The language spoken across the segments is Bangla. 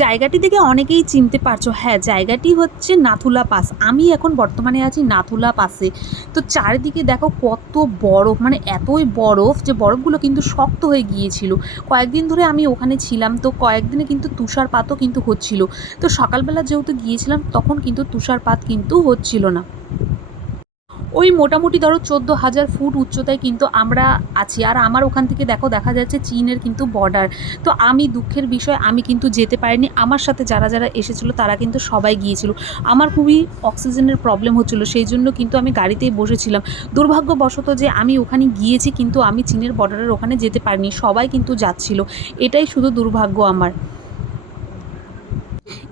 জায়গাটি দেখে অনেকেই চিনতে পারছো, হ্যাঁ জায়গাটি হচ্ছে নাথুলা পাস। আমি এখন বর্তমানে আছি নাথুলা পাসে। তো চারিদিকে দেখো কত বরফ, মানে এতই বরফ যে বরফগুলো কিন্তু শক্ত হয়ে গিয়েছিল। কয়েকদিন ধরে আমি ওখানে ছিলাম, তো কয়েকদিনে কিন্তু তুষারপাতও কিন্তু হচ্ছিল। তো সকালবেলা যেহেতু গিয়েছিলাম তখন কিন্তু তুষারপাত কিন্তু হচ্ছিল না। ওই মোটামুটি ধরো 14,000 ফুট উচ্চতায় কিন্তু আমরা আছি। আর আমার ওখান থেকে দেখো দেখা যাচ্ছে চীনের কিন্তু বর্ডার। তো আমি দুঃখের বিষয় আমি কিন্তু যেতে পারিনি। আমার সাথে যারা যারা এসেছিলো তারা কিন্তু সবাই গিয়েছিল। আমার খুবই অক্সিজেনের প্রবলেম হচ্ছিলো, সেই জন্য কিন্তু আমি গাড়িতেই বসেছিলাম। দুর্ভাগ্যবশত যে আমি ওখানে গিয়েছি কিন্তু আমি চীনের বর্ডারের ওখানে যেতে পারিনি, সবাই কিন্তু যাচ্ছিল। এটাই শুধু দুর্ভাগ্য আমার।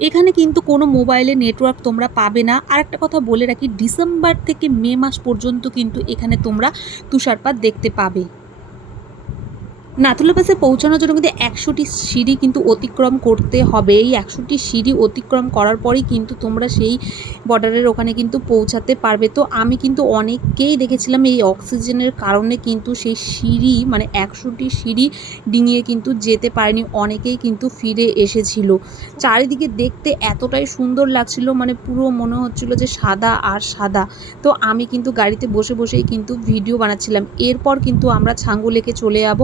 এখানে কিন্তু কোনো মোবাইলে নেটওয়ার্ক তোমরা পাবে না। আর একটা কথা বলে রাখি, ডিসেম্বর থেকে মে মাস পর্যন্ত কিন্তু এখানে তোমরা তুষারপাত দেখতে পাবে। নাথুলা পাসে পৌঁছানোর জন্য কিন্তু 100টি সিঁড়ি কিন্তু অতিক্রম করতে হবে। এই 100টি সিঁড়ি অতিক্রম করার পরেই কিন্তু তোমরা সেই বর্ডারের ওখানে কিন্তু পৌঁছাতে পারবে। তো আমি কিন্তু অনেককেই দেখেছিলাম এই অক্সিজেনের কারণে কিন্তু সেই সিঁড়ি মানে 100টি সিঁড়ি ডিঙিয়ে কিন্তু যেতে পারেনি, অনেকেই কিন্তু ফিরে এসেছিল। চারিদিকে দেখতে এতটাই সুন্দর লাগছিল, মানে পুরো মনে হচ্ছিল যে সাদা আর সাদা। তো আমি কিন্তু গাড়িতে বসে বসেই কিন্তু ভিডিও বানাচ্ছিলাম। এরপর কিন্তু আমরা ছাঙ্গু লেকে চলে যাব।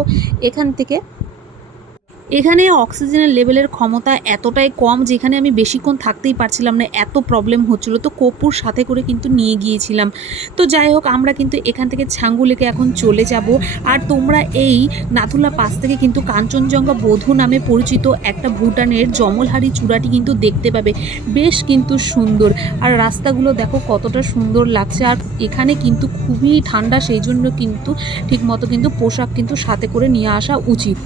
এখানে অক্সিজেনের লেভেলের ক্ষমতা এতটাই কম যেখানে আমি বেশিক্ষণ থাকতেই পারছিলাম না, এত প্রবলেম হচ্ছিল। তো কপুর সাথে করে কিন্তু নিয়ে গিয়েছিলাম। তো যাই হোক, আমরা কিন্তু এখান থেকে ছাঙ্গু লেকে এখন চলে যাব। আর তোমরা এই নাথুলা পাস থেকে কিন্তু কাঞ্চনজঙ্ঘা বধূ নামে পরিচিত একটা ভুটানের জমলহারি চূড়াটি কিন্তু দেখতে পাবে। বেশ কিন্তু সুন্দর, আর রাস্তাগুলো দেখো কতটা সুন্দর লাগছে। আর এখানে কিন্তু খুবই ঠান্ডা, সেই জন্য কিন্তু ঠিকমতো কিন্তু পোশাক কিন্তু সাথে করে নিয়ে আসা উচিত।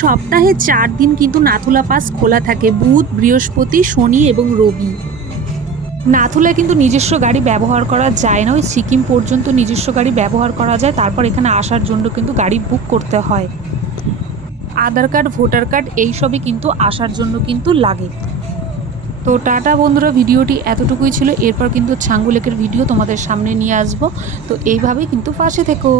সপ্তাহে 4 দিন কিন্তু নাথুলা পাস খোলা থাকে, বুধ, বৃহস্পতি, শনি এবং রবি। নাথুলায় কিন্তু নিজস্ব গাড়ি ব্যবহার করা যায় না, ওই সিকিম পর্যন্ত নিজস্ব গাড়ি ব্যবহার করা যায়। তারপর এখানে আসার জন্য কিন্তু গাড়ি বুক করতে হয়। আধার কার্ড, ভোটার কার্ড এইসবই কিন্তু আসার জন্য কিন্তু লাগে। তো টাটা বন্ধুরা, ভিডিওটি এতটুকুই ছিল। এরপর কিন্তু ছাঙ্গু লেকের ভিডিও তোমাদের সামনে নিয়ে আসবো। তো এইভাবেই কিন্তু পাশে থেকো।